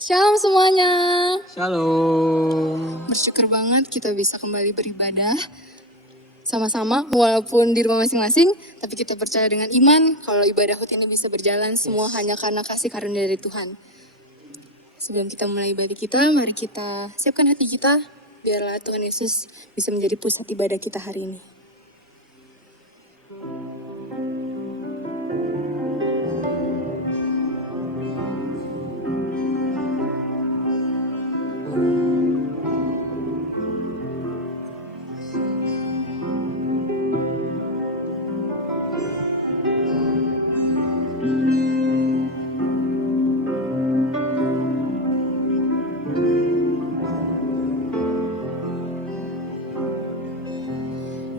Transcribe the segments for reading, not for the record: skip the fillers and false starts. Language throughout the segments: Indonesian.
Shalom semuanya. Shalom. Bersyukur banget kita bisa kembali beribadah sama-sama walaupun di rumah masing-masing, tapi kita percaya dengan iman kalau ibadah HUT ini bisa berjalan semua hanya karena kasih karunia dari Tuhan. Sebelum kita mulai ibadah kita, mari kita siapkan hati kita biarlah Tuhan Yesus bisa menjadi pusat ibadah kita hari ini.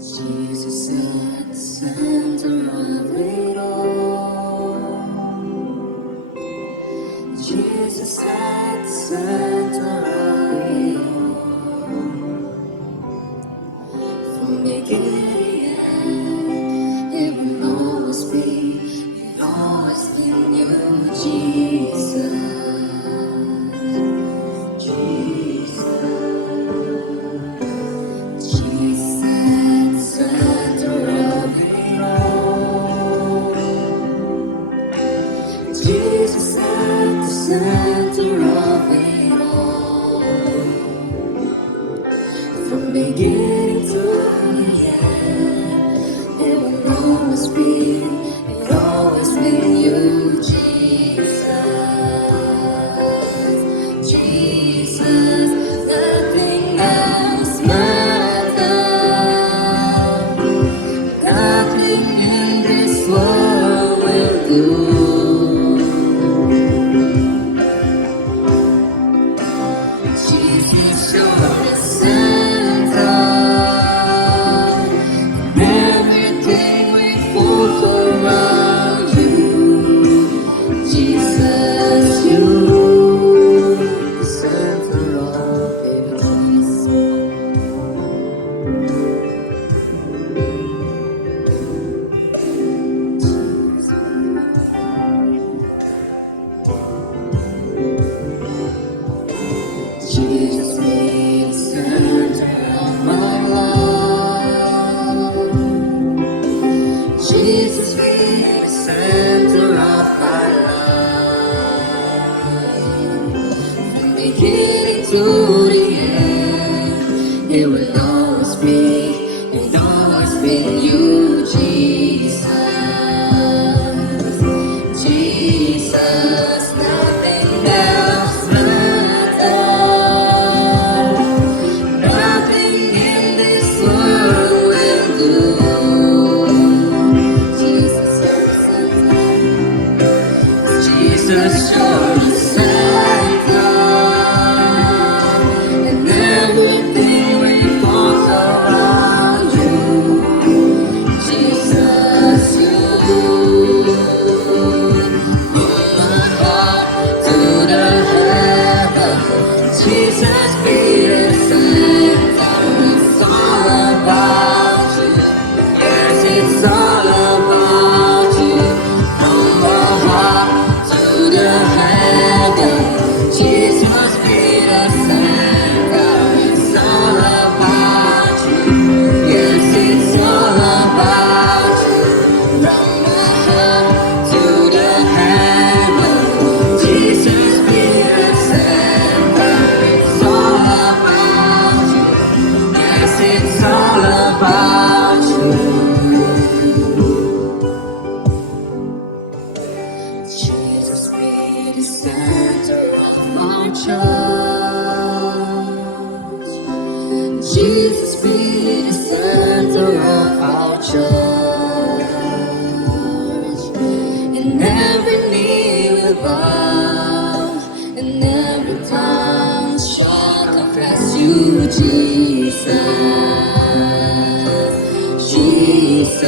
Jesus at the center of it all. Jesus at the center of it all. From beginning to end, it will always be, it always been you, Jesus. Jesus. Jesus at the center of it all. Jesus at the center of it all. From beginning to the end, it will always be, it always been you, Jesus. Jesus, nothing else matters. Nothing in this world will do. Jesus, you're the center. Everything revolves around you. Jesus, you, the center of it all. Jesus be the center of my life. Jesus be the center of my life. From beginning to the end, it will always be, it always be you, Jesus. Jesus, nothing else matters. Nothing in this world will do. Jesus, you're the center. Jesus, you're the center. And everything revolves around you. Jesus, you. To the heaven, Jesus be the center. It's all about you. Yes, it's all about you. From the heart to the heaven, Jesus be the center. It's all about you. Yes, it's all about you. From the heart to the heaven, Jesus be the center. It's all about you. Yes, it's all about you. Jesus be the center of our church. Jesus be the center of our church. And every knee will bow, and every tongue shall confess you, Jesus. Jesus,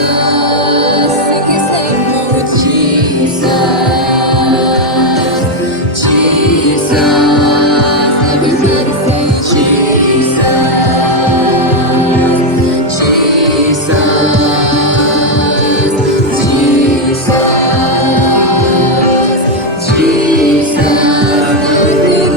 sing his name, Lord Jesus. Jesus, everybody say Jesus. Jesus, Jesus, Jesus.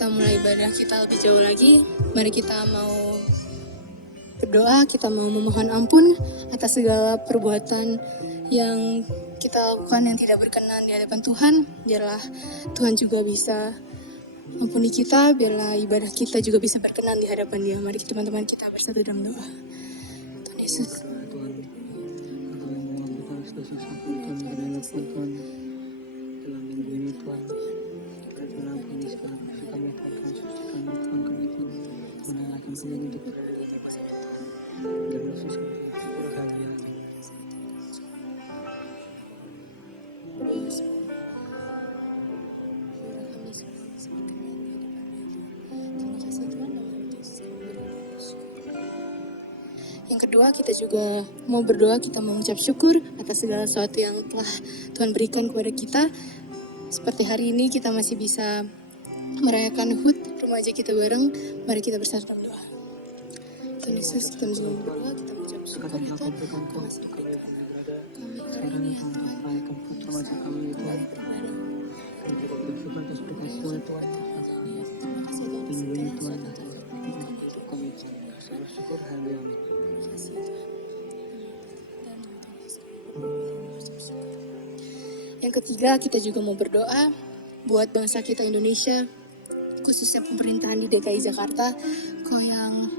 kita mulai ibadah kita lebih jauh lagi, mari kita mau berdoa, kita mau memohon ampun atas segala perbuatan yang kita lakukan yang tidak berkenan di hadapan Tuhan. Biarlah Tuhan juga bisa ampuni kita, biarlah ibadah kita juga bisa berkenan di hadapan Dia. Mari teman-teman kita bersatu dalam doa. Tuhan Yesus. Dalam minggu ini Tuhan, Tuhan ampuni segala dosa kami, Tuhan sucikan Tuhan kami Tuhan, menanyakan kami untuk berada di tempat ini Tuhan. Dan Yesus kami berkalian. Yang kedua, kita juga mau berdoa, kita mau mengucap syukur atas segala sesuatu yang telah Tuhan berikan kepada kita. Seperti hari ini kita masih bisa merayakan HUT remaja kita bareng. Mari kita bersatu dalam doa. Tuhan Yesus, kita berdoa, kita mengucap syukur Sekarang ya kau Tuhan. berikan Tuhan untuk kami yang berada. Sekarang ini Tuhan merayakan HUT remaja kami Tuhan. Kami tidak bersyukur atas berkat Tuhan Tuhan. Minggu ini Tuhan, untuk kami Tuhan. Bersyukur haleluya. Yang ketiga, kita juga mau berdoa buat bangsa kita Indonesia, khususnya pemerintahan di DKI Jakarta. Kau yang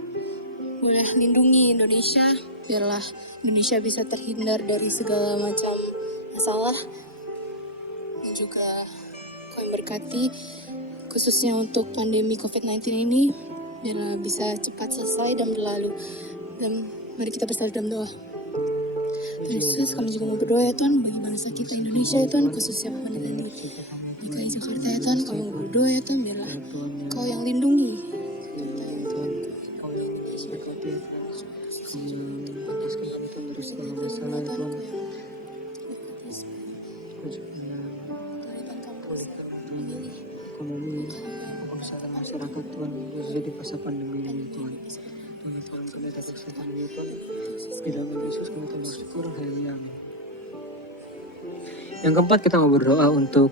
boleh lindungi Indonesia, biarlah Indonesia bisa terhindar dari segala macam masalah. Dan juga kau yang berkati, khususnya untuk pandemi COVID-19 ini, biarlah bisa cepat selesai dan berlalu. Dan mari kita bersatu dalam doa. Tuhan Yesus, kami juga mau berdoa ya Tuhan bagi bangsa kita Indonesia ya Tuhan, khususnya pemerintahan di DKI Jakarta ya Tuhan. Kami mau berdoa ya Tuhan, biarlah Kau yang lindungi. Tuhan, kau yang berkati, kau yang bebaskan kami Tuhan dari segala masalah Tuhan. Khususnya pulihkan ekonomi, bangsa dan masyarakat Tuhan, khususnya di masa pandemi ini Tuhan. Tuhan kami atas kesehatan ini Tuhan. Di dalam nama Yesus kami telah bersyukur, haleluya. Yang keempat, kita mau berdoa untuk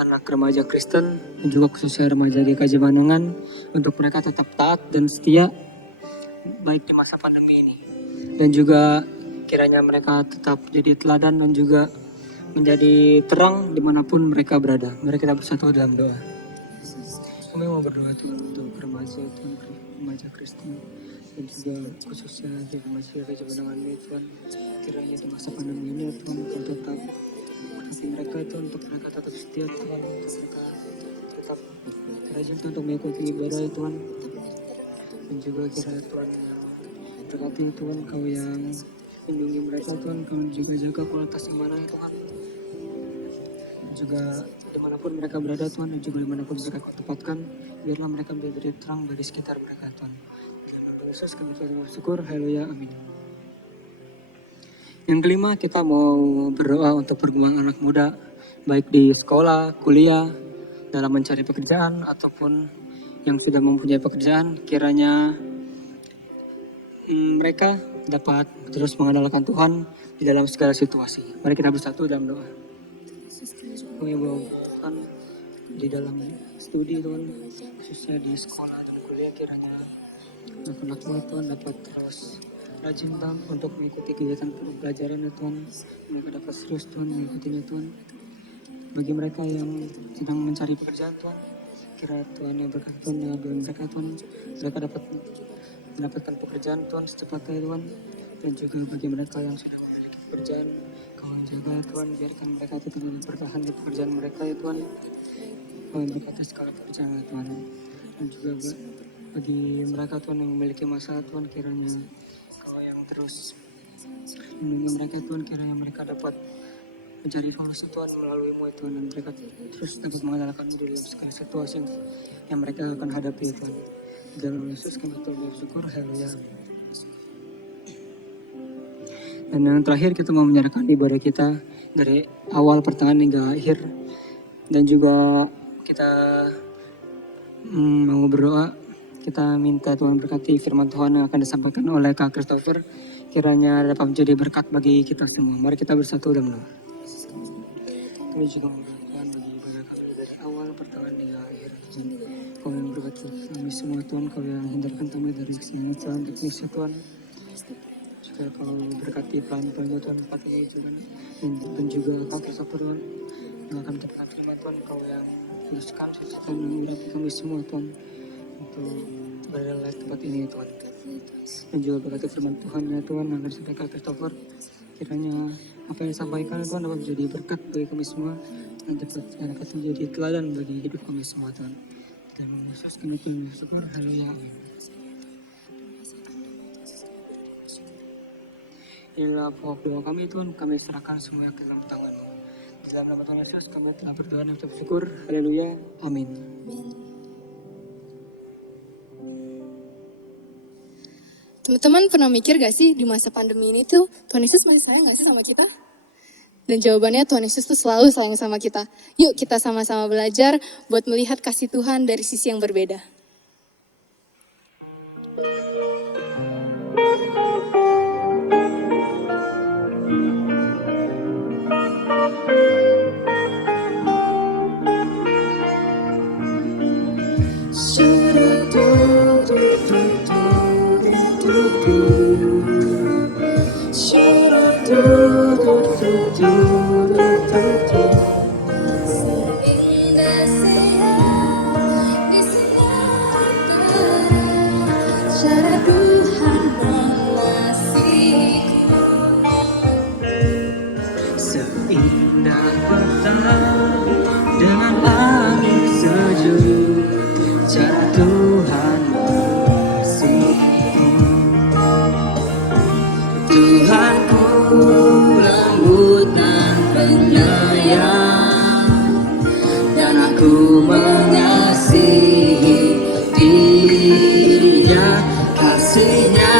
anak remaja Kristen dan juga khususnya remaja di GKJ Manengan, untuk mereka tetap taat dan setia baik di masa pandemi ini, dan juga kiranya mereka tetap jadi teladan dan juga menjadi terang dimanapun mereka berada. Mari kita bersatu dalam doa. Kami mau berdoa Tuhan untuk remaja Tuhan, remaja Kristen dan juga khususnya di remaja GKJ Manengan ini Tuhan, kiranya di masa pandemi ini Tuhan Kau tetap berkati mereka Tuhan, untuk mereka tetap setia Tuhan, untuk mereka tetap rajin Tuhan untuk mengikuti ibadah Tuhan, dan juga kiranya Tuhan berkati Tuhan Kau yang lindungi mereka Tuhan, Kau juga jaga kualitas iman Tuhan, dan juga dimanapun mereka berada Tuhan, dan juga dimanapun mereka Kau tempatkan, biarlah mereka menjadi terang bagi sekitar mereka Tuhan. Dalam nama Yesus kami telah bersyukur, haleluya, amin. Yang kelima, kita mau berdoa untuk perkembangan anak muda, baik di sekolah, kuliah, dalam mencari pekerjaan, ataupun yang sudah mempunyai pekerjaan, kiranya mereka dapat terus mengandalkan Tuhan di dalam segala situasi. Mari kita bersatu dalam doa. Kami mau Tuhan di dalam studi Tuhan, khususnya di sekolah dan kuliah, kiranya anak-anak muda Tuhan dapat terus rajin Tuhan untuk mengikuti kegiatan pelajaran ya Tuhan. Mereka dapat serius Tuhan mengikutinya Tuhan. Bagi mereka yang sedang mencari pekerjaan Tuhan, kira Tuhan yang berkati Tuhan dengan doa mereka Tuhan, mereka dapat mendapatkan pekerjaan Tuhan secepatnya Tuhan. Dan juga bagi mereka yang sudah memiliki pekerjaan, Kau jaga Tuhan, biarkan mereka tetap bertahan di pekerjaan mereka ya Tuhan. Kau yang berkati segala pekerjaan ya Tuhan. Dan juga bagi mereka Tuhan yang memiliki masalah Tuhan, kiranya terus lindungi mereka Tuhan, kiranya mereka dapat mencari solusi Tuhan melalui-Mu Tuhan, dan mereka terus dapat mengandalkan dalam segala situasi yang mereka akan hadapi Tuhan. Dalam Yesus kami telah bersyukur, haleluya. Dan yang terakhir, kita mau menyerahkan ibadah kita dari awal pertengahan hingga akhir, dan juga kita mau berdoa. Kita minta Tuhan berkati firman Tuhan yang akan disampaikan oleh Kak Christopher, kiranya dapat menjadi berkat bagi kita semua. Mari kita bersatu dalam doa. Kami juga memberdoakan bagi ibadah kami dari awal pertengahan hingga akhir. Kami memberkati kami semua Tuhan, Kau yang hindarkan kami dari kesalahan teknis Tuhan. Juga Kau berkati pelan-pelan Tuhan, pakai Tuhan, dan juga Kau Christopher Tuhan, yang akan mencetak firman Tuhan, Kau yang tuliskan, sucikan, mengurapi kami semua Tuhan, untuk berada di tempat ini Tuhan. Dan juga berkati firman Tuhan ya Tuhan, yang akan disampaikan Christopher, kiranya apa yang disampaikan Tuhan dapat menjadi berkat bagi kami semua, dan dapat menjadi teladan bagi hidup kami semua Tuhan. Dan Yesus kami Tuhan syukur, haleluya, amin. Inilah pokok doa kami Tuhan, kami serahkan semua ke dalam tangan-Mu. Di dalam nama Tuhan Yesus kami telah berdoa dan bersyukur, haleluya, amin. Teman-teman pernah mikir gak sih di masa pandemi ini tuh Tuhan Yesus masih sayang gak sih sama kita? Dan jawabannya Tuhan Yesus tuh selalu sayang sama kita. Yuk kita sama-sama belajar buat melihat kasih Tuhan dari sisi yang berbeda. Cara Tuhan mengasihiku, Seindah petang dengan angin sejuk, cara Tuhan mengasihiku. Tuhanku lembut dan penyayang, dan aku mengasihi Dia. Kasih-Nya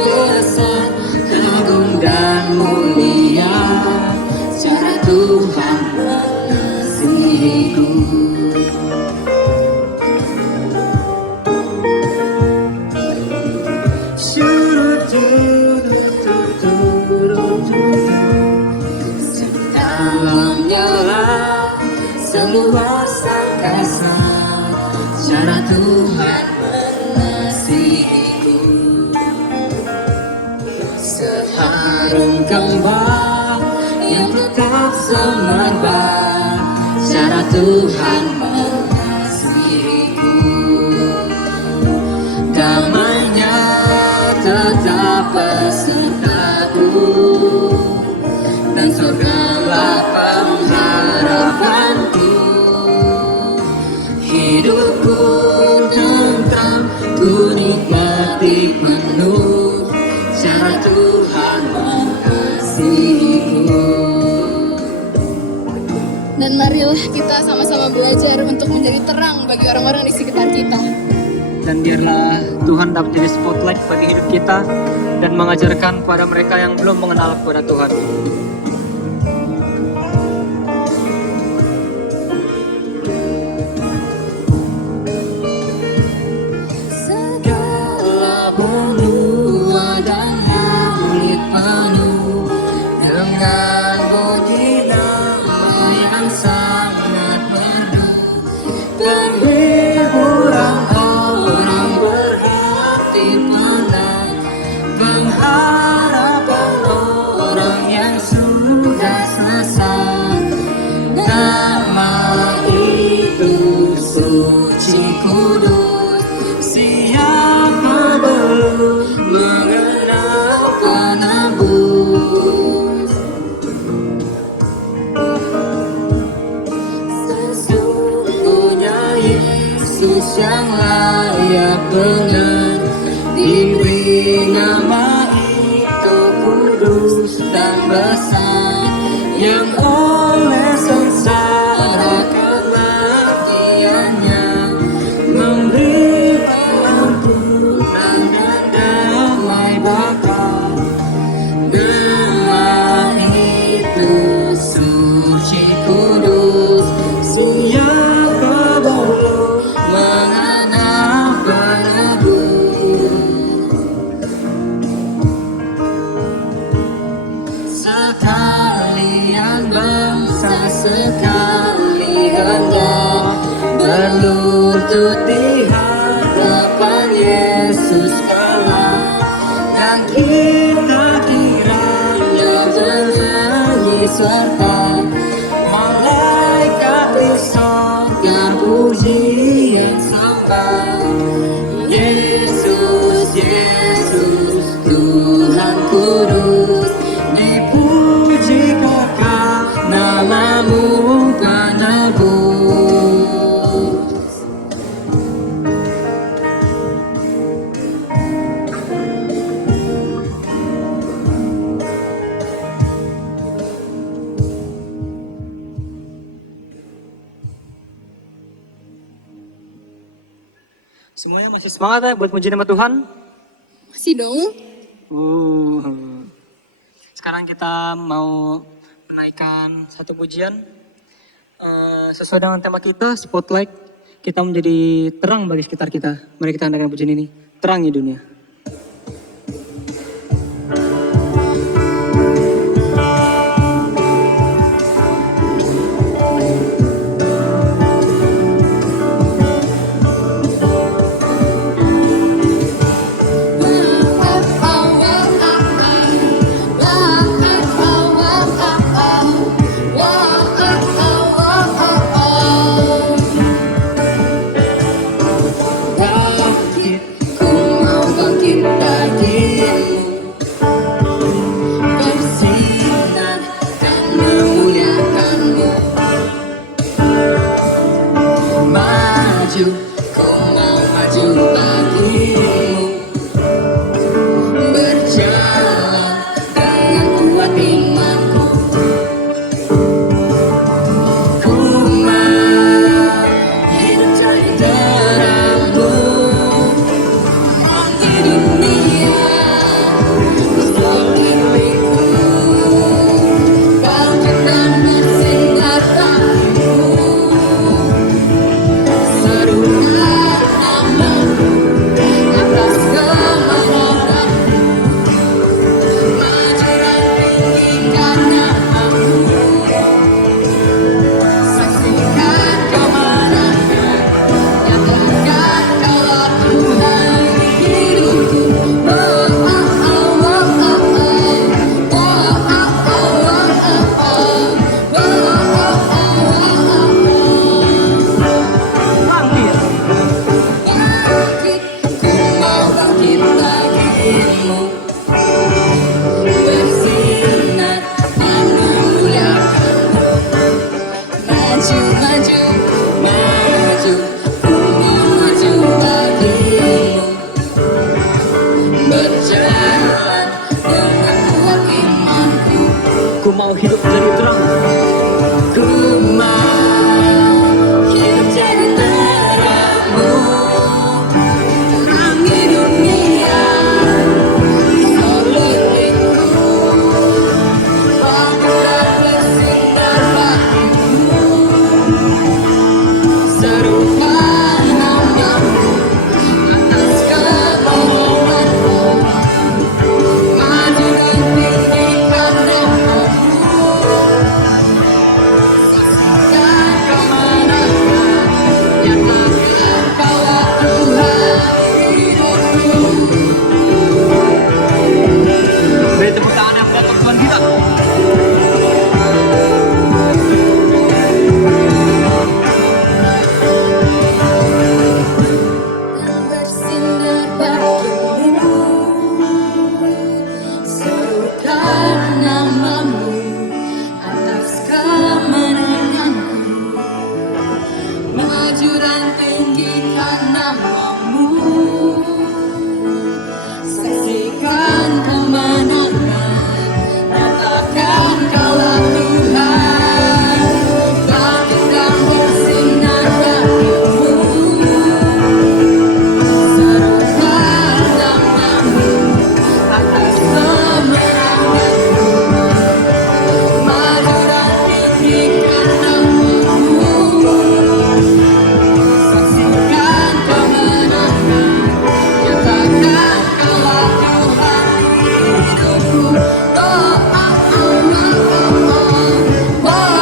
besar, agung dan mulia, cara Tuhan mengasihiku. Sedalamnya lah seluas angkasa, cara Tuhan mengasihiku. Seharum kembang yang tetap semerbak, cara Tuhan mengasihiku. Damai-Nya tetap besertaku, dan surgalah pengharapanku. Hidupku tentram, ku nikmati penuh, cara Tuhan mengasihiku. Dan marilah kita sama-sama belajar untuk menjadi terang bagi orang-orang di sekitar kita. Dan biarlah Tuhan dapat jadi spotlight bagi hidup kita dan mengajarkan kepada mereka yang belum mengenal kepada Tuhan. segala benua dan langit penuh dengan bunyi nama yang sangat merdu, penghiburan orang berhati tenang, pengharapan orang yang sudah sesat. Nama itu suci kudus, siapa belum mengenal penebus. Sesungguhnya Yesus yang layak benar diberi nama itu kudus dan besar, yang oleh sengsara kematiannya memberi pengampunan dan damai bakal. Nama itu suci kudus, siapa belum mengenal penebus. Sekalian bangsa, sekalian berlutut di suarga, malaikat di sorga pujian sembah. Yesus, Yesus, Tuhan kudus, dipuji Kau, namamu kan tebus. Semuanya masih semangat ya buat puji nama Tuhan? Masih dong? Sekarang kita mau menaikkan satu pujian sesuai dengan tema kita, Spotlight. Kita menjadi terang bagi sekitar kita. Mari kita naikkan pujian ini, terangi dunia. Ku mau hidup jadi terang. Ku mau hidup jadi terangmu, terangi dunia sekelilingku, bangkitlah bersinar bagimu, serukan namamu atas kebohonganmu, maju dan tinggikan namamu. Beri tepuk tangan yang berat untuk Tuhan kita. Bersinar bagimu, serukan namamu atas kemenanganku, maju dan tinggikan namamu, saksikan kemenangan, nyatakan Kaulah Tuhan, bangkit dan bersinar bagimu, serukan namamu atas kemenanganku, maju dan tinggikan namamu, saksikan kemenangan, nyatakan Kaulah Tuhan hidupku. Oh, oh, oh, oh, oh, oh, oh,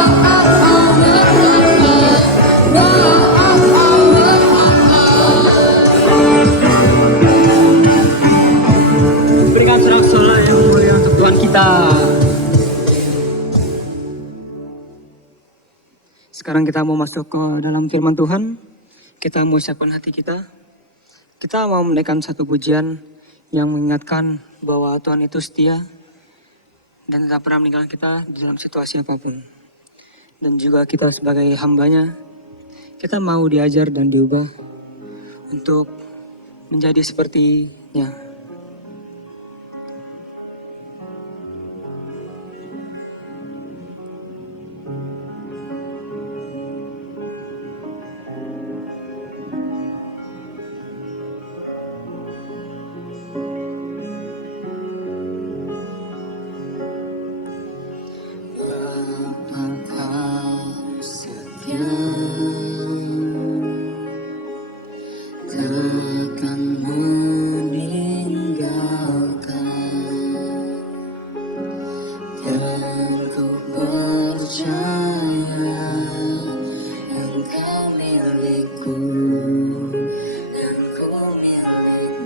oh, Berikan sorak-sorai yang mulia untuk Tuhan kita. sekarang kita mau masuk ke dalam firman Tuhan. Kita mau siapkan hati kita. Kita mau menaikkan satu pujian yang mengingatkan bahwa Tuhan itu setia dan tidak pernah meninggalkan kita di dalam situasi apapun. Dan juga kita sebagai hambanya, kita mau diajar dan diubah untuk menjadi sepertinya. Kita boleh puji lebih dalam lagi. Bapa kau setia, takkan meninggalkan, dan ku percaya Engkau milikku dan ku milikmu.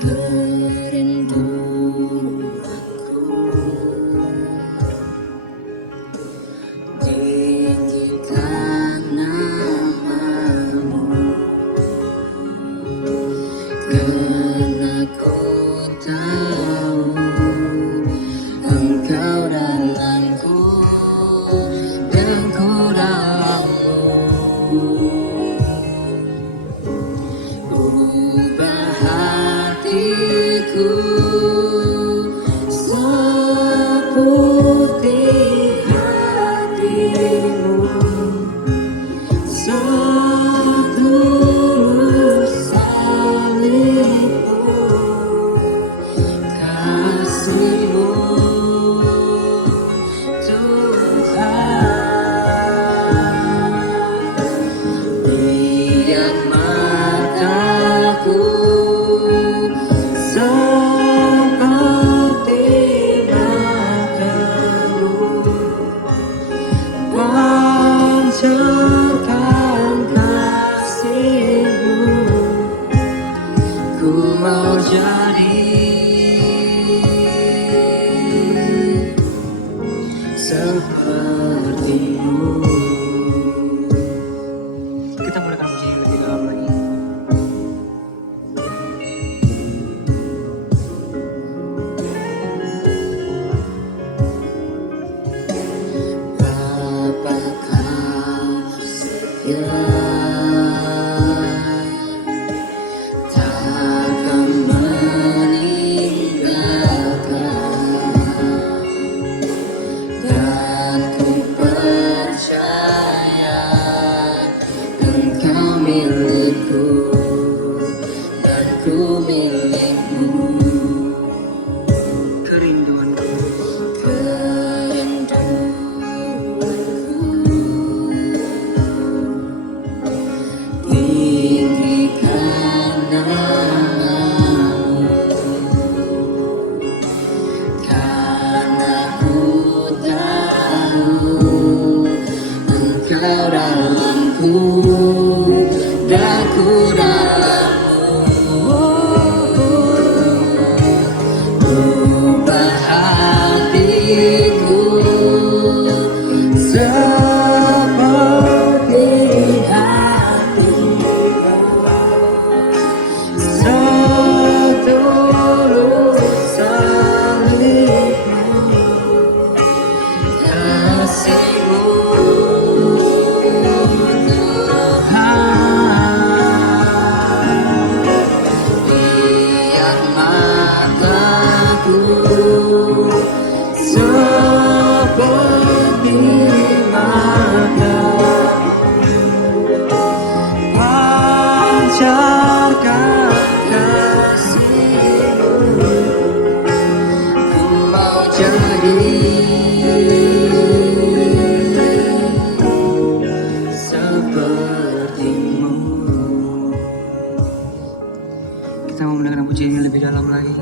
Kerinduanku, tinggikan namamu, karena ku tahu Engkau dalamku dan ku dalammu. Ubah hatiku seperti hatimu, setulus salibmu, kasihmu Tuhan. Biar mataku seperti mata, pancarkan kasih-Mu, ku mau jadi seperti-Mu. kita mau mendengarkan pujian yang lebih dalam lagi.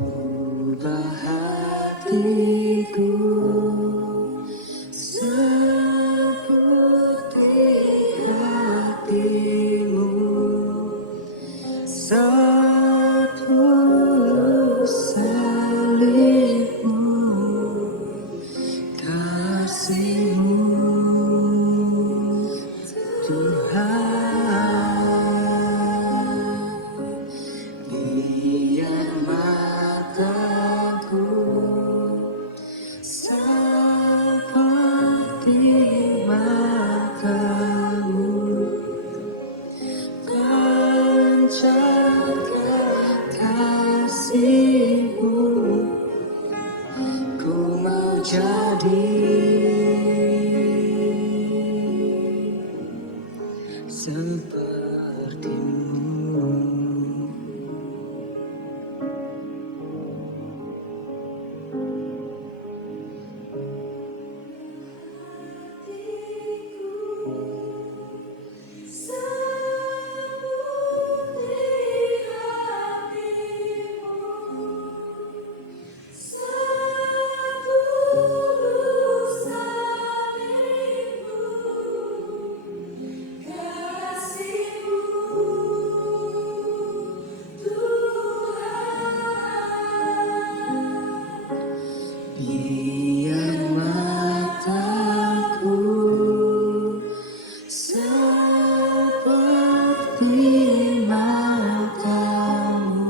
Ubah hatiku seperti hatimu, setulus salibmu, Biar mataku seperti matamu,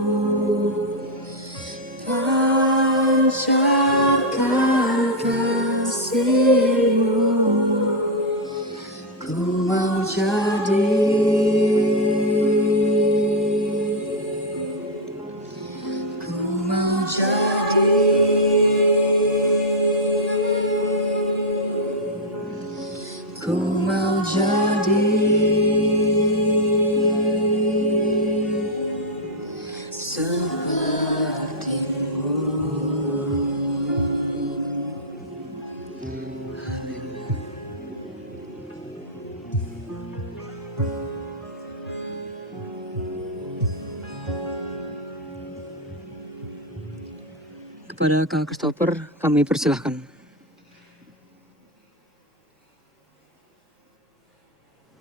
pancarkan kasih-Mu. Ku mau ku mau jadi seperti-Mu. Kepada Kak Christopher, kami persilahkan.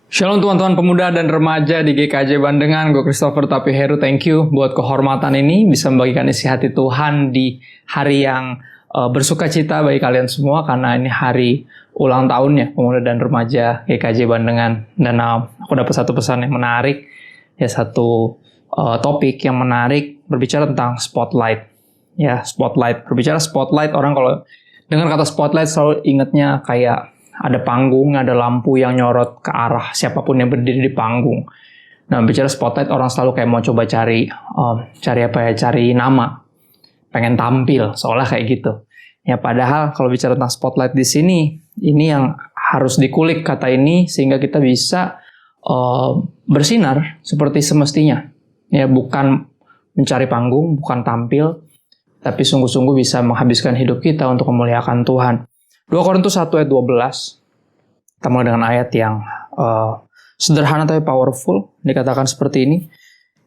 Shalom teman-teman pemuda dan remaja di GKJ Bandengan, gue Christopher Tapi Heru, thank you buat kehormatan ini, bisa membagikan isi hati Tuhan di hari yang bersuka cita bagi kalian semua, karena ini hari ulang tahunnya pemuda dan remaja GKJ Bandengan. Dan aku dapat satu pesan yang menarik, ya satu topik yang menarik, berbicara tentang spotlight. Ya, spotlight, berbicara spotlight, orang kalau dengar kata spotlight selalu ingatnya kayak ada panggung, ada lampu yang nyorot ke arah siapapun yang berdiri di panggung. Nah, bicara spotlight, orang selalu kayak mau coba cari nama, pengen tampil, seolah kayak gitu. Ya, padahal kalau bicara tentang spotlight di sini, ini yang harus dikulik kata ini sehingga kita bisa bersinar seperti semestinya. Ya, bukan mencari panggung, bukan tampil, tapi sungguh-sungguh bisa menghabiskan hidup kita untuk memuliakan Tuhan. 2 Korintus 1 ayat 12, kita mulai dengan ayat yang sederhana tapi powerful, dikatakan seperti ini.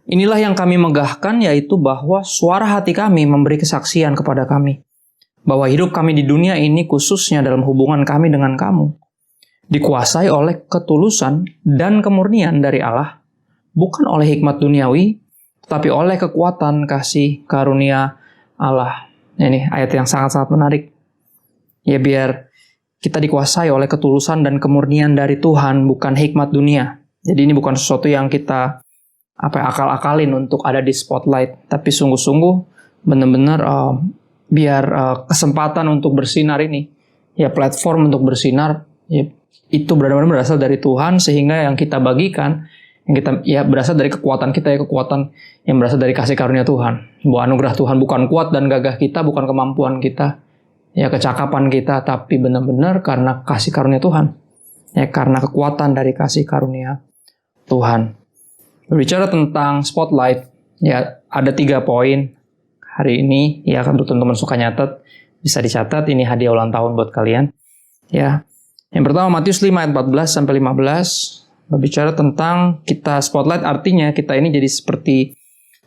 Inilah yang kami megahkan, yaitu bahwa suara hati kami memberi kesaksian kepada kami, bahwa hidup kami di dunia ini khususnya dalam hubungan kami dengan kamu, dikuasai oleh ketulusan dan kemurnian dari Allah, bukan oleh hikmat duniawi, tetapi oleh kekuatan kasih karunia Allah. Ini ayat yang sangat-sangat menarik. Ya, biar kita dikuasai oleh ketulusan dan kemurnian dari Tuhan, bukan hikmat dunia. Jadi ini bukan sesuatu yang kita akal-akalin untuk ada di spotlight, tapi sungguh-sungguh benar-benar biar kesempatan untuk bersinar ini, ya platform untuk bersinar, ya, itu benar-benar berasal dari Tuhan, sehingga yang kita bagikan, yang kita ya berasal dari kekuatan kita, ya kekuatan yang berasal dari kasih karunia Tuhan. Bahwa anugerah Tuhan bukan kuat dan gagah kita, bukan kemampuan kita, ya kecakapan kita, tapi benar-benar karena kasih karunia Tuhan. Ya, karena kekuatan dari kasih karunia Tuhan. Berbicara tentang spotlight, ya ada 3 poin hari ini. Ya, kalau teman-teman suka nyatet, bisa dicatat. Ini hadiah ulang tahun buat kalian. Ya, yang pertama Matius 5 ayat 14 sampai 15 berbicara tentang kita spotlight, artinya kita ini jadi seperti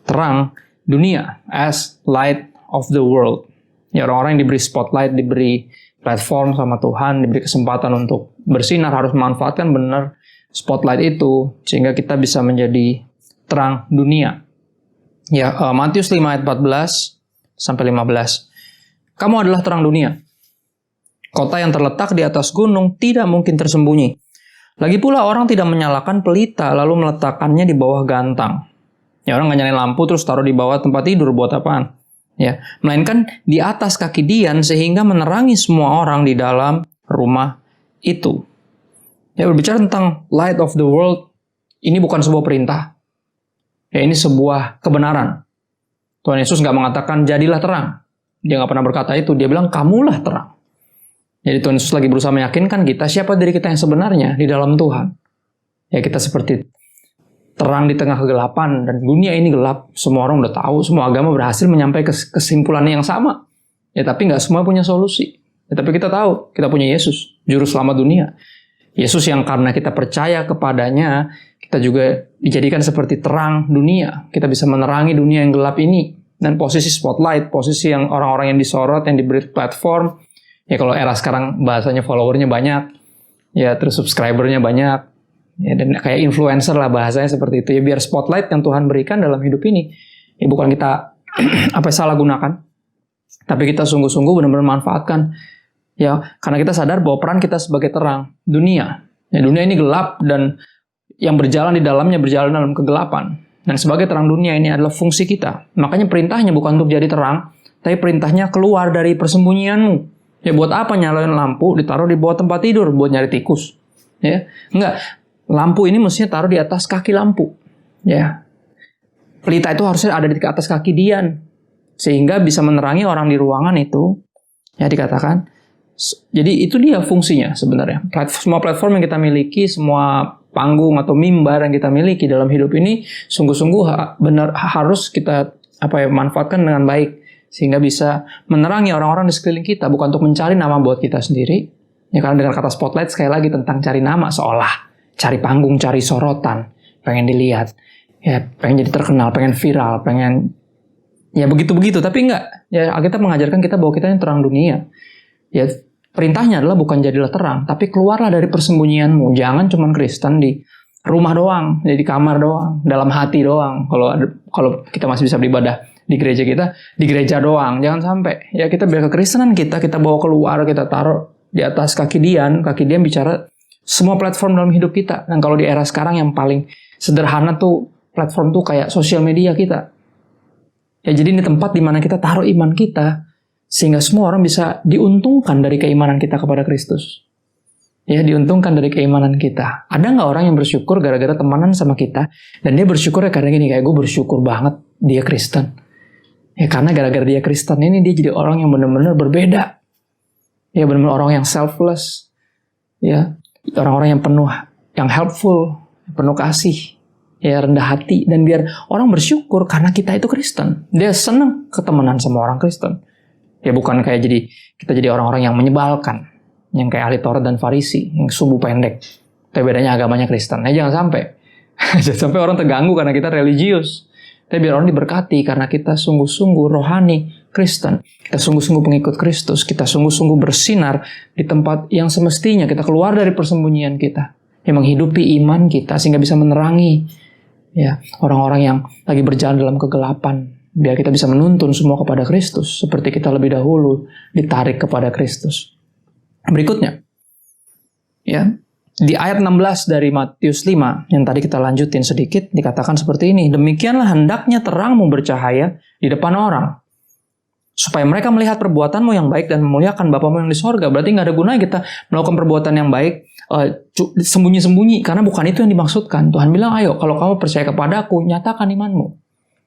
terang dunia, as light of the world. Ya, orang-orang yang diberi spotlight, diberi platform sama Tuhan, diberi kesempatan untuk bersinar, harus memanfaatkan benar spotlight itu, sehingga kita bisa menjadi terang dunia. Ya, Matius 5 ayat 14 sampai 15. Kamu adalah terang dunia. Kota yang terletak di atas gunung tidak mungkin tersembunyi. Lagi pula orang tidak menyalakan pelita lalu meletakkannya di bawah gantang. Ya, orang nggak nyalain lampu terus taruh di bawah tempat tidur, buat apaan? Ya, melainkan di atas kaki dian sehingga menerangi semua orang di dalam rumah itu. Ya, berbicara tentang light of the world, ini bukan sebuah perintah. Ya, ini sebuah kebenaran. Tuhan Yesus nggak mengatakan jadilah terang. Dia nggak pernah berkata itu. Dia bilang kamulah terang. Jadi Tuhan Yesus lagi berusaha meyakinkan kita siapa diri kita yang sebenarnya di dalam Tuhan. Ya, kita seperti terang di tengah kegelapan dan dunia ini gelap. Semua orang udah tahu, semua agama berhasil menyampaikan kesimpulannya yang sama. Ya tapi nggak semua punya solusi. Ya, tapi kita tahu, kita punya Yesus, juru selamat dunia. Yesus yang karena kita percaya kepadanya, kita juga dijadikan seperti terang dunia. Kita bisa menerangi dunia yang gelap ini. Dan posisi spotlight, posisi yang orang-orang yang disorot, yang diberi platform. Ya kalau era sekarang bahasanya followernya banyak, ya terus subscribernya banyak. Ya, dan kayak influencer lah bahasanya seperti itu. Ya biar spotlight yang Tuhan berikan dalam hidup ini, ya bukan kita salah gunakan, tapi kita sungguh-sungguh benar-benar manfaatkan. Ya karena kita sadar bahwa peran kita sebagai terang dunia. Ya, dunia ini gelap dan yang berjalan di dalamnya berjalan dalam kegelapan. Dan sebagai terang dunia ini adalah fungsi kita. Makanya perintahnya bukan untuk jadi terang, tapi perintahnya keluar dari persembunyianmu. Ya buat apa nyalain lampu ditaruh di bawah tempat tidur buat nyari tikus? Ya enggak. Lampu ini mestinya taruh di atas kaki lampu. Ya. Pelita itu harusnya ada di atas kaki Dian. Sehingga bisa menerangi orang di ruangan itu. Ya dikatakan. Jadi itu dia fungsinya sebenarnya. Semua platform yang kita miliki, semua panggung atau mimbar yang kita miliki dalam hidup ini, sungguh-sungguh benar harus kita manfaatkan dengan baik. Sehingga bisa menerangi orang-orang di sekeliling kita. Bukan untuk mencari nama buat kita sendiri. Ya karena dengan kata spotlight sekali lagi tentang cari nama seolah. Cari panggung, cari sorotan, pengen dilihat, ya pengen jadi terkenal, pengen viral, pengen ya begitu-begitu. Tapi enggak, ya Alkitab mengajarkan kita bahwa kita yang terang dunia. Ya perintahnya adalah bukan jadilah terang, tapi keluarlah dari persembunyianmu. Jangan cuma Kristen di rumah doang, di kamar doang, dalam hati doang. Kalau kita masih bisa beribadah di gereja kita, di gereja doang. Jangan sampai. Ya kita biar kekristenan kita bawa keluar, kita taruh di atas kaki Dian bicara semua platform dalam hidup kita. Dan kalau di era sekarang yang paling sederhana tuh platform tuh kayak sosial media kita. Ya jadi ini tempat di mana kita taruh iman kita sehingga semua orang bisa diuntungkan dari keimanan kita kepada Kristus. Ya diuntungkan dari keimanan kita. Ada nggak orang yang bersyukur gara-gara temenan sama kita dan dia bersyukur ya karena gini, kayak gue bersyukur banget dia Kristen. Ya karena gara-gara dia Kristen ini dia jadi orang yang benar-benar berbeda. Ya benar-benar orang yang selfless. Ya orang-orang yang penuh, yang helpful, penuh kasih, ya rendah hati, dan biar orang bersyukur karena kita itu Kristen. Dia senang ketemenan sama orang Kristen. Ya bukan kayak kita jadi orang-orang yang menyebalkan, yang kayak ahli Taurat dan Farisi, yang sumbu pendek. Tapi bedanya agamanya Kristen. Nah jangan sampai, jangan sampai orang terganggu karena kita religius. Tapi biar orang diberkati karena kita sungguh-sungguh rohani Kristen. Kita sungguh-sungguh pengikut Kristus. Kita sungguh-sungguh bersinar di tempat yang semestinya. Kita keluar dari persembunyian kita. Yang menghidupi iman kita sehingga bisa menerangi ya orang-orang yang lagi berjalan dalam kegelapan. Biar kita bisa menuntun semua kepada Kristus. Seperti kita lebih dahulu ditarik kepada Kristus. Berikutnya. Ya. Di ayat 16 dari Matius 5, yang tadi kita lanjutin sedikit, dikatakan seperti ini. Demikianlah hendaknya terangmu bercahaya di depan orang, supaya mereka melihat perbuatanmu yang baik dan memuliakan Bapamu yang di sorga. Berarti nggak ada gunanya kita melakukan perbuatan yang baik sembunyi-sembunyi, karena bukan itu yang dimaksudkan. Tuhan bilang, ayo kalau kamu percaya kepadaku, nyatakan imanmu.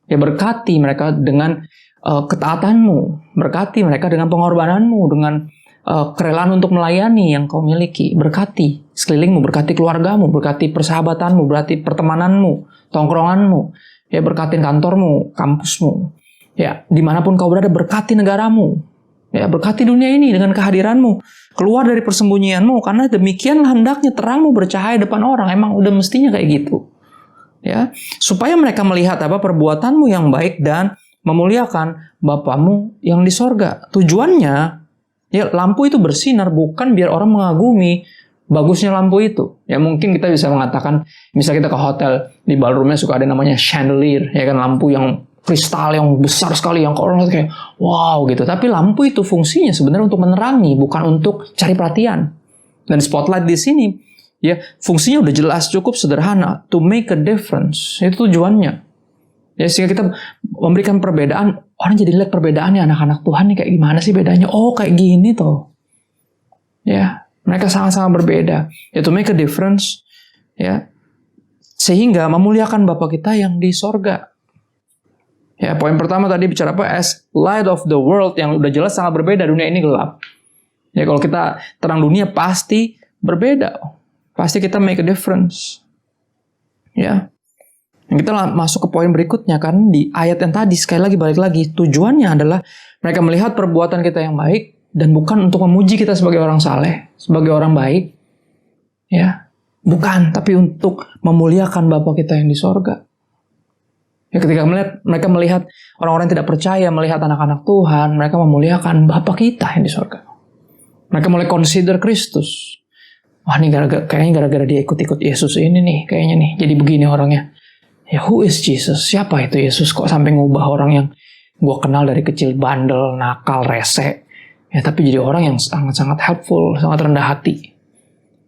Ya berkati mereka dengan ketaatanmu, berkati mereka dengan pengorbananmu, dengan kerelaan untuk melayani yang kau miliki. Berkati sekelilingmu, berkati keluargamu, berkati persahabatanmu, berkati pertemananmu, tongkronganmu, ya berkati kantormu, kampusmu, ya dimanapun kau berada, berkati negaramu, ya berkati dunia ini dengan kehadiranmu. Keluar dari persembunyianmu, karena demikianlah hendaknya terangmu bercahaya depan orang. Emang udah mestinya kayak gitu, ya supaya mereka melihat perbuatanmu yang baik dan memuliakan Bapamu yang di sorga. Tujuannya ya lampu itu bersinar bukan biar orang mengagumi bagusnya lampu itu. Ya mungkin kita bisa mengatakan, misal kita ke hotel, di ballroomnya suka ada namanya chandelier, ya kan, lampu yang kristal yang besar sekali, yang kalau orang lihat kayak wow gitu. Tapi lampu itu fungsinya sebenarnya untuk menerangi, bukan untuk cari perhatian. Dan spotlight di sini ya fungsinya udah jelas, cukup sederhana, to make a difference. Itu tujuannya. Ya sehingga kita memberikan perbedaan, orang jadi lihat perbedaannya, anak-anak Tuhan nih kayak gimana sih bedanya. Oh kayak gini tuh. Ya, mereka sangat-sangat berbeda. Ya to make a difference, ya. Sehingga memuliakan Bapa kita yang di sorga. Ya, poin pertama tadi bicara apa? As light of the world, yang udah jelas sangat berbeda, dunia ini gelap. Ya kalau kita terang dunia pasti berbeda. Pasti kita make a difference. Ya. Dan kita masuk ke poin berikutnya, karena di ayat yang tadi sekali lagi balik lagi, tujuannya adalah mereka melihat perbuatan kita yang baik dan bukan untuk memuji kita sebagai orang saleh, sebagai orang baik, ya, bukan, tapi untuk memuliakan Bapa kita yang di sorga. Ya, ketika mereka melihat orang-orang yang tidak percaya melihat anak-anak Tuhan, mereka memuliakan Bapa kita yang di sorga. Mereka mulai consider Kristus. Wah, ini kayaknya gara-gara dia ikut-ikut Yesus ini nih, kayaknya nih, jadi begini orangnya. Ya, who is Jesus? Siapa itu Yesus? Kok sampai ngubah orang yang gue kenal dari kecil bandel, nakal, rese. Ya, tapi jadi orang yang sangat-sangat helpful, sangat rendah hati.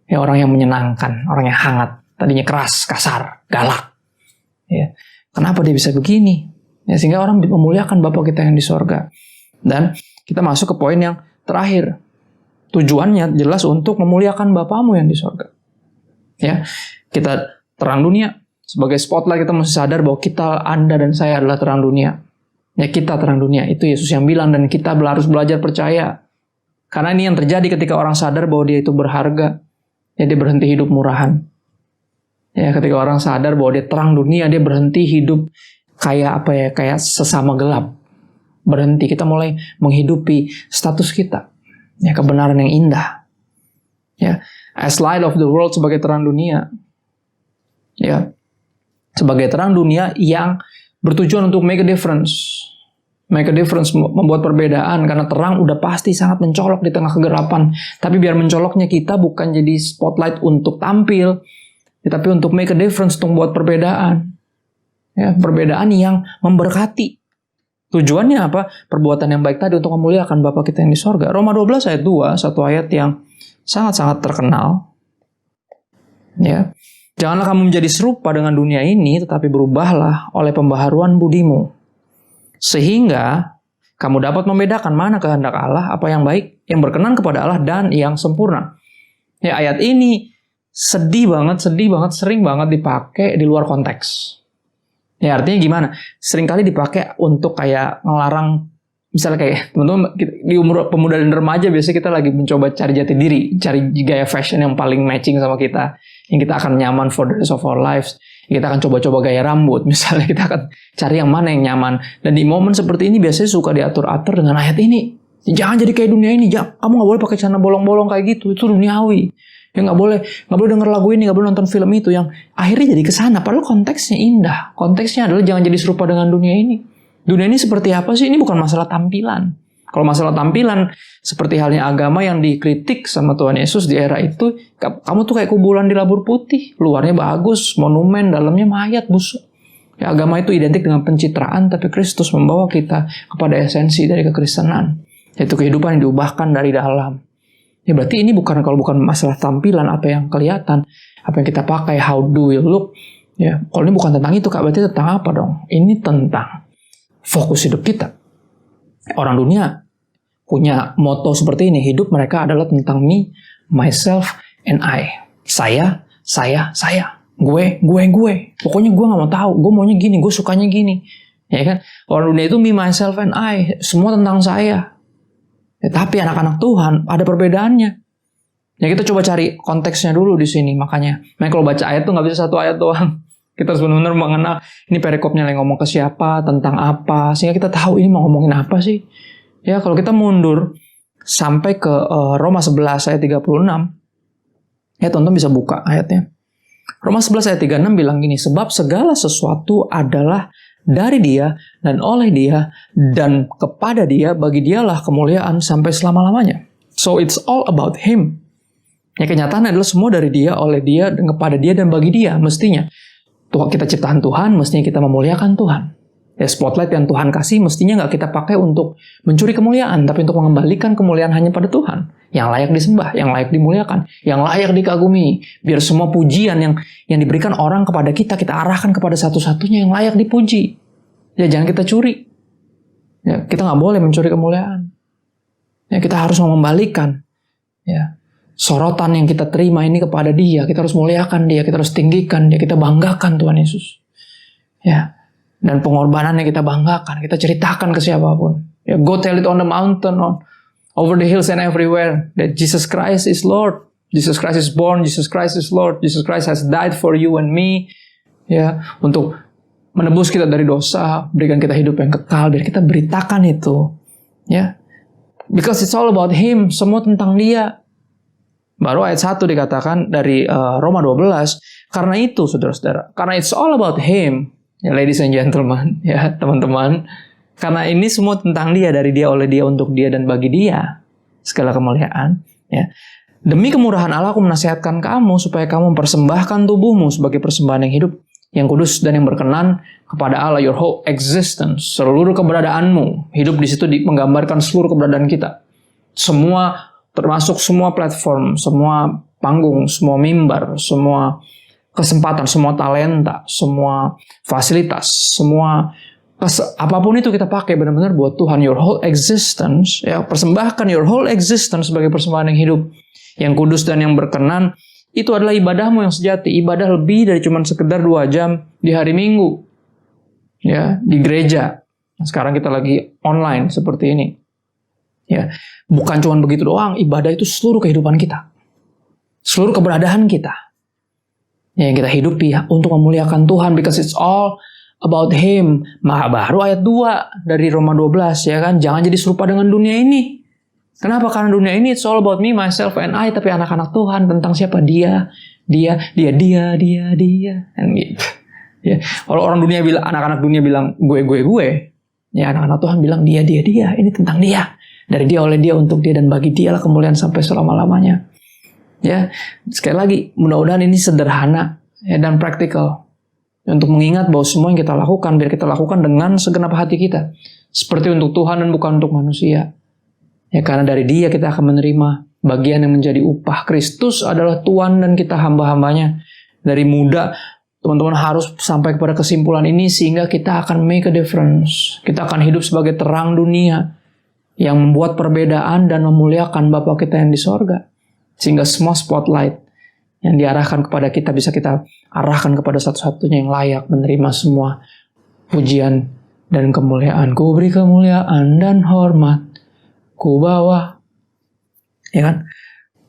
Ya, orang yang menyenangkan, orang yang hangat. Tadinya keras, kasar, galak. Ya, kenapa dia bisa begini? Ya, sehingga orang memuliakan Bapa kita yang di sorga. Dan kita masuk ke poin yang terakhir. Tujuannya jelas untuk memuliakan Bapamu yang di sorga. Ya, kita terang dunia. Sebagai spotlight kita mesti sadar bahwa kita, Anda dan saya adalah terang dunia. Ya, kita terang dunia. Itu Yesus yang bilang, dan kita harus belajar percaya. Karena ini yang terjadi ketika orang sadar bahwa dia itu berharga. Ya, dia berhenti hidup murahan. Ya, ketika orang sadar bahwa dia terang dunia, dia berhenti hidup kayak sesama gelap. Berhenti, kita mulai menghidupi status kita. Ya, kebenaran yang indah. Ya, as light of the world, sebagai terang dunia. Ya, sebagai terang dunia yang bertujuan untuk make a difference. Make a difference, membuat perbedaan. Karena terang udah pasti sangat mencolok di tengah kegelapan. Tapi biar mencoloknya kita bukan jadi spotlight untuk tampil, tapi untuk make a difference, untuk membuat perbedaan. Ya, perbedaan yang memberkati. Tujuannya apa? Perbuatan yang baik tadi untuk memuliakan Bapa kita yang di sorga. Roma 12 ayat 2, satu ayat yang sangat-sangat terkenal. Ya. Janganlah kamu menjadi serupa dengan dunia ini, tetapi berubahlah oleh pembaharuan budimu. Sehingga kamu dapat membedakan mana kehendak Allah, apa yang baik, yang berkenan kepada Allah, dan yang sempurna. Ya, ayat ini sedih banget, sering banget dipakai di luar konteks. Ya, artinya gimana? Seringkali dipakai untuk kayak ngelarang, misalnya kayak teman-teman di umur pemuda dan remaja biasanya kita lagi mencoba cari jati diri, cari gaya fashion yang paling matching sama kita, yang kita akan nyaman for the rest of our lives. Kita akan coba-coba gaya rambut, misalnya kita akan cari yang mana yang nyaman. Dan di momen seperti ini biasanya suka diatur-atur dengan ayat ini. Jangan jadi kayak dunia ini, kamu nggak boleh pakai celana bolong-bolong kayak gitu, itu duniawi. Ya nggak boleh denger lagu ini, nggak boleh nonton film itu, yang akhirnya jadi kesana. Padahal konteksnya indah. Konteksnya adalah jangan jadi serupa dengan dunia ini. Dunia ini seperti apa sih? Ini bukan masalah tampilan. Kalau masalah tampilan, seperti halnya agama yang dikritik sama Tuhan Yesus di era itu, kamu tuh kayak kuburan di labur putih. Luarnya bagus, monumen, dalamnya mayat, busuk. Ya, agama itu identik dengan pencitraan, tapi Kristus membawa kita kepada esensi dari kekristenan. Yaitu kehidupan yang diubahkan dari dalam. Ya, berarti ini kalau bukan masalah tampilan, apa yang kelihatan, apa yang kita pakai, how do we look. Ya, kalau ini bukan tentang itu, Kak, berarti tentang apa dong? Ini tentang fokus hidup kita. Orang dunia punya moto seperti ini, hidup mereka adalah tentang me, myself, and I. Saya. Gue. Pokoknya gue gak mau tahu, gue maunya gini, gue sukanya gini. Ya kan? Orang dunia itu me, myself, and I. Semua tentang saya. Ya, tapi anak-anak Tuhan ada perbedaannya. Ya, kita coba cari konteksnya dulu di sini. Makanya kalau baca ayat tuh nggak bisa satu ayat doang. Kita harus benar-benar mengenal ini perikopnya lagi ngomong ke siapa, tentang apa, sehingga kita tahu ini mau ngomongin apa sih. Ya, kalau kita mundur sampai ke Roma 11 ayat 36, ya teman-teman bisa buka ayatnya. Roma 11 ayat 36 bilang gini, sebab segala sesuatu adalah dari Dia dan oleh Dia dan kepada Dia, bagi Dialah kemuliaan sampai selama-lamanya. So it's all about Him. Ya, kenyataan adalah semua dari Dia, oleh Dia, dan kepada Dia dan bagi Dia. Mestinya kita ciptaan Tuhan, mestinya kita memuliakan Tuhan. Ya, spotlight yang Tuhan kasih mestinya nggak kita pakai untuk mencuri kemuliaan, tapi untuk mengembalikan kemuliaan hanya pada Tuhan. Yang layak disembah, yang layak dimuliakan, yang layak dikagumi. Biar semua pujian yang diberikan orang kepada kita arahkan kepada satu-satunya yang layak dipuji. Ya, jangan kita curi. Ya, kita nggak boleh mencuri kemuliaan. Ya, kita harus mengembalikan. Ya, sorotan yang kita terima ini kepada Dia. Kita harus muliakan Dia, kita harus tinggikan Dia, kita banggakan Tuhan Yesus. Ya, dan pengorbanan yang kita banggakan, kita ceritakan ke siapapun. Ya, go tell it on the mountain, over the hills and everywhere, that Jesus Christ is Lord. Jesus Christ is born, Jesus Christ is Lord. Jesus Christ has died for you and me. Ya, untuk menebus kita dari dosa, berikan kita hidup yang kekal, biar kita beritakan itu. Ya. Because it's all about Him, semua tentang Dia. Baru ayat 1 dikatakan dari Roma 12, karena itu saudara-saudara, karena it's all about Him, ya ladies and gentlemen, ya teman-teman, karena ini semua tentang Dia, dari Dia, oleh Dia, untuk Dia, dan bagi Dia, segala kemuliaan. Ya. Demi kemurahan Allah aku menasihatkan kamu supaya kamu mempersembahkan tubuhmu sebagai persembahan yang hidup, yang kudus dan yang berkenan kepada Allah, your whole existence, seluruh keberadaanmu. Hidup di situ menggambarkan seluruh keberadaan kita. Semua, termasuk semua platform, semua panggung, semua mimbar, semua kesempatan, semua talenta, semua fasilitas, semua apapun itu kita pakai benar-benar buat Tuhan. Your whole existence, ya, persembahkan your whole existence sebagai persembahan yang hidup, yang kudus dan yang berkenan. Itu adalah ibadahmu yang sejati. Ibadah lebih dari cuma sekedar 2 jam di hari Minggu, ya, di gereja. Sekarang kita lagi online seperti ini, ya. Bukan cuma begitu doang. Ibadah itu seluruh kehidupan kita, seluruh keberadaan kita, ya, yang kita hidupi untuk memuliakan Tuhan. Because it's all about Him. Baru ayat 2 dari Roma 12, ya kan. Jangan jadi serupa dengan dunia ini. Kenapa? Karena dunia ini it's all about me, myself, and I. Tapi anak-anak Tuhan tentang siapa? Dia. Dan gitu. Ya. Kalau orang dunia bilang, anak-anak dunia bilang gue. Ya, anak-anak Tuhan bilang dia. Ini tentang Dia. Dari Dia, oleh Dia, untuk Dia, dan bagi Dia lah kemuliaan sampai selama-lamanya. Ya, sekali lagi, mudah-mudahan ini sederhana, ya, dan praktikal. Untuk mengingat bahwa semua yang kita lakukan, biar kita lakukan dengan segenap hati kita. Seperti untuk Tuhan dan bukan untuk manusia. Ya, karena dari Dia kita akan menerima bagian yang menjadi upah. Kristus adalah Tuhan dan kita hamba-hambanya. Dari muda, teman-teman harus sampai kepada kesimpulan ini sehingga kita akan make a difference. Kita akan hidup sebagai terang dunia yang membuat perbedaan dan memuliakan Bapa kita yang di sorga. Sehingga semua spotlight yang diarahkan kepada kita bisa kita arahkan kepada satu-satunya yang layak menerima semua pujian dan kemuliaan. Ku beri kemuliaan dan hormat, ku bawa, ya kan?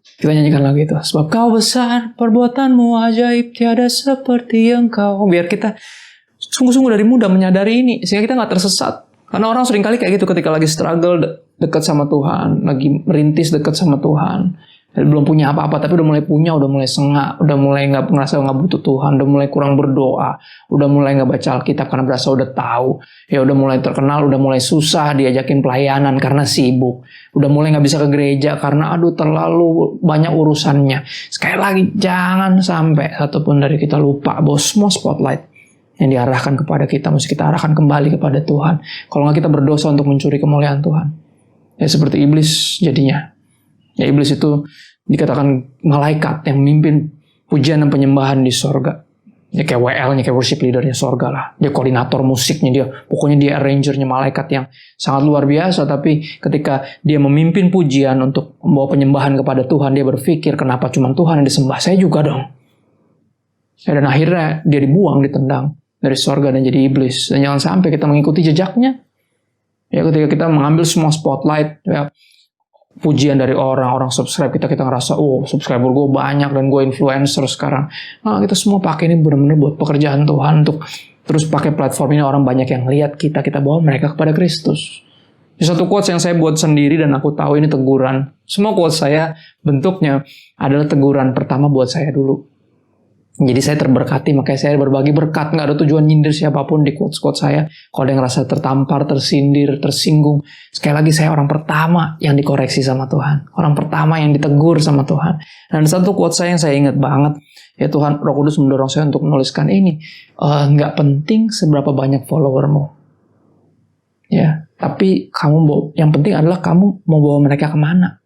Kita nyanyikan lagu itu. Sebab Kau besar, perbuatanmu ajaib, tiada seperti Engkau. Biar kita sungguh-sungguh dari muda menyadari ini, sehingga kita nggak tersesat. Karena orang seringkali kayak gitu ketika lagi struggle dekat sama Tuhan, lagi merintis dekat sama Tuhan. Belum punya apa-apa, tapi udah mulai punya, udah mulai sengak, udah mulai ngerasa nggak butuh Tuhan, udah mulai kurang berdoa, udah mulai nggak baca Alkitab karena berasa udah tahu, ya udah mulai terkenal, udah mulai susah diajakin pelayanan karena sibuk, udah mulai nggak bisa ke gereja karena aduh terlalu banyak urusannya. Sekali lagi, jangan sampai satupun dari kita lupa bahwa semua spotlight yang diarahkan kepada kita mesti kita arahkan kembali kepada Tuhan. Kalau nggak kita berdosa untuk mencuri kemuliaan Tuhan, ya seperti iblis jadinya. Ya, iblis itu dikatakan malaikat yang memimpin pujian dan penyembahan di sorga. Ya kayak WL-nya, kayak worship leader-nya sorga lah. Dia koordinator musiknya, dia pokoknya dia arranger-nya malaikat yang sangat luar biasa. Tapi ketika dia memimpin pujian untuk membawa penyembahan kepada Tuhan, dia berpikir kenapa cuma Tuhan yang disembah, saya juga dong. Ya, dan akhirnya dia dibuang, ditendang dari sorga dan jadi iblis. Dan jangan sampai kita mengikuti jejaknya. Ya, ketika kita mengambil semua spotlight, ya, pujian dari orang subscribe kita ngerasa, oh subscriber gue banyak dan gue influencer sekarang. Nah, kita semua pakai ini benar-benar buat pekerjaan Tuhan, untuk terus pakai platform ini orang banyak yang lihat kita bawa mereka kepada Kristus. Di satu quotes yang saya buat sendiri dan aku tahu ini teguran. Semua quotes saya bentuknya adalah teguran pertama buat saya dulu. Jadi saya terberkati, makanya saya berbagi berkat. Nggak ada tujuan nyindir siapapun di quotes-quotes saya. Kalau ada yang ngerasa tertampar, tersindir, tersinggung, sekali lagi saya orang pertama yang dikoreksi sama Tuhan. Orang pertama yang ditegur sama Tuhan. Dan satu quotes saya yang saya ingat banget, ya Tuhan, Roh Kudus mendorong saya untuk menuliskan ini. Nggak penting seberapa banyak followermu. Ya, tapi yang penting adalah kamu mau bawa mereka kemana.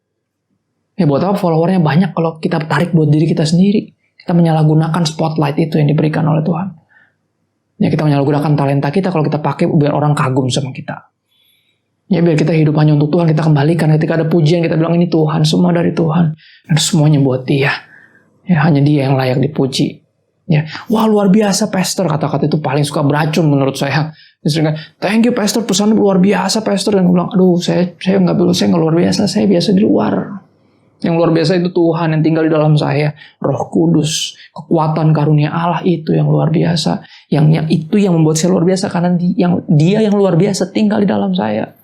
Ya buat apa followernya banyak kalau kita tarik buat diri kita sendiri. Kita menyalahgunakan spotlight itu yang diberikan oleh Tuhan. Ya, kita menyalahgunakan talenta kita kalau kita pakai biar orang kagum sama kita. Ya, biar kita hidup hanya untuk Tuhan, kita kembalikan. Ketika ada pujian, kita bilang ini Tuhan, semua dari Tuhan. Dan semuanya buat Dia. Ya, hanya Dia yang layak dipuji. Ya, wah luar biasa pastor, kata-kata itu paling suka beracun menurut saya. Misalnya, thank you pastor, pesannya luar biasa pastor. Dan bilang, aduh saya nggak luar biasa, saya biasa di luar. Yang luar biasa itu Tuhan yang tinggal di dalam saya. Roh Kudus, kekuatan karunia Allah itu yang luar biasa. Itu yang membuat saya luar biasa karena dia yang luar biasa tinggal di dalam saya.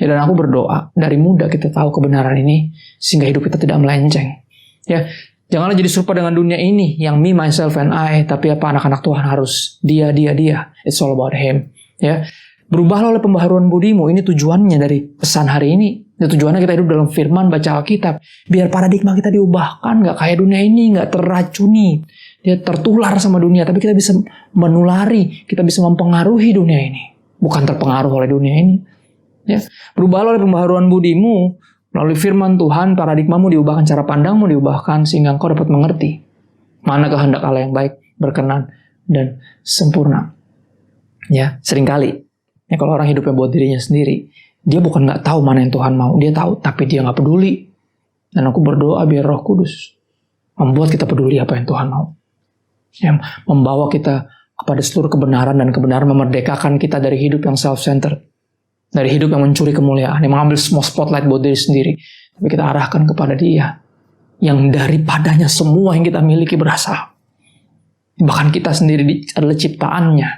Ya, dan aku berdoa dari muda kita tahu kebenaran ini sehingga hidup kita tidak melenceng. Ya, janganlah jadi serupa dengan dunia ini yang me, myself, and I. Tapi apa anak-anak Tuhan harus dia. It's all about him. Ya, berubahlah oleh pembaharuan budimu. Ini tujuannya dari pesan hari ini. Ini tujuannya kita hidup dalam firman, baca Alkitab. Biar paradigma kita diubahkan, nggak kayak dunia ini, nggak terracuni. Dia tertular sama dunia, tapi kita bisa menulari, kita bisa mempengaruhi dunia ini. Bukan terpengaruh oleh dunia ini. Ya, berubahlah oleh pembaharuan budimu. Melalui firman Tuhan, paradigmamu diubahkan, cara pandangmu diubahkan, sehingga engkau dapat mengerti mana kehendak Allah yang baik, berkenan, dan sempurna. Ya, seringkali, ya kalau orang hidupnya buat dirinya sendiri, dia bukan nggak tahu mana yang Tuhan mau, dia tahu, tapi dia nggak peduli. Dan aku berdoa biar Roh Kudus membuat kita peduli apa yang Tuhan mau. Yang membawa kita kepada seluruh kebenaran, dan kebenaran memerdekakan kita dari hidup yang self-centered. Dari hidup yang mencuri kemuliaan, yang mengambil semua spotlight buat diri sendiri. Tapi kita arahkan kepada Dia, yang daripadanya semua yang kita miliki berasal. Bahkan kita sendiri adalah ciptaannya.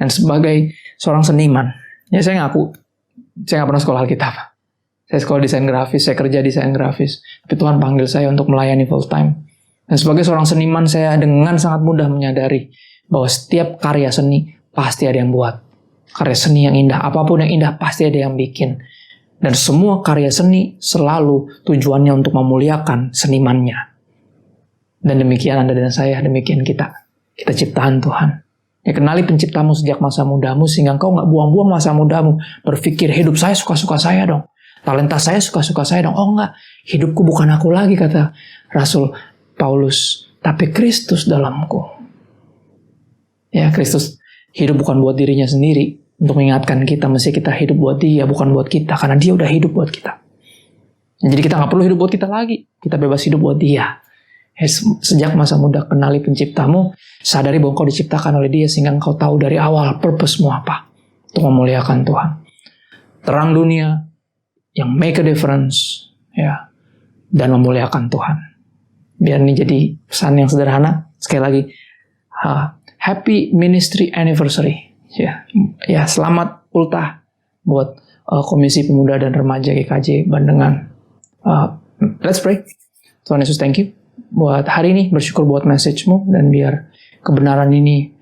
Dan sebagai seorang seniman, ya saya ngaku, saya nggak pernah sekolah Alkitab. Saya sekolah desain grafis, saya kerja desain grafis. Tapi Tuhan panggil saya untuk melayani full time. Dan sebagai seorang seniman, saya dengan sangat mudah menyadari bahwa setiap karya seni pasti ada yang buat. Karya seni yang indah, apapun yang indah pasti ada yang bikin. Dan semua karya seni selalu tujuannya untuk memuliakan senimannya. Dan demikian Anda dan saya, demikian kita. Kita ciptaan Tuhan. Ya, kenali penciptamu sejak masa mudamu, sehingga engkau nggak buang-buang masa mudamu. Berpikir, hidup saya suka-suka saya dong. Talenta saya suka-suka saya dong. Oh enggak, hidupku bukan aku lagi, kata Rasul Paulus. Tapi Kristus dalamku. Ya, Kristus hidup bukan buat dirinya sendiri. Untuk mengingatkan kita, mesti kita hidup buat Dia, bukan buat kita. Karena Dia udah hidup buat kita. Jadi kita nggak perlu hidup buat kita lagi. Kita bebas hidup buat Dia. Sejak masa muda kenali penciptamu, sadari bahwa kau diciptakan oleh Dia, sehingga engkau tahu dari awal purpose-mu apa. Untuk memuliakan Tuhan. Terang dunia, yang make a difference. Ya, dan memuliakan Tuhan. Biar ini jadi pesan yang sederhana. Sekali lagi, Happy Ministry Anniversary. Ya, selamat ultah buat Komisi Pemuda dan Remaja GKJ Bandengan. Let's pray. Tuhan Yesus, thank you buat hari ini, bersyukur buat message-mu, dan biar kebenaran ini